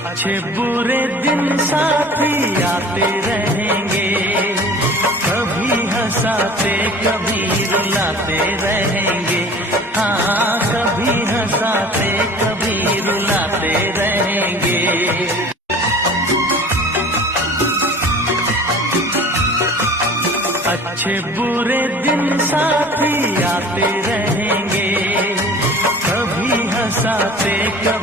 अच्छे बुरे दिन साथी आते रहेंगे, कभी हंसाते कभी रुलाते रहेंगे। हाँ, कभी हंसाते कभी रुलाते रहेंगे। अच्छे बुरे दिन साथी आते रहेंगे, कभी हंसाते कभी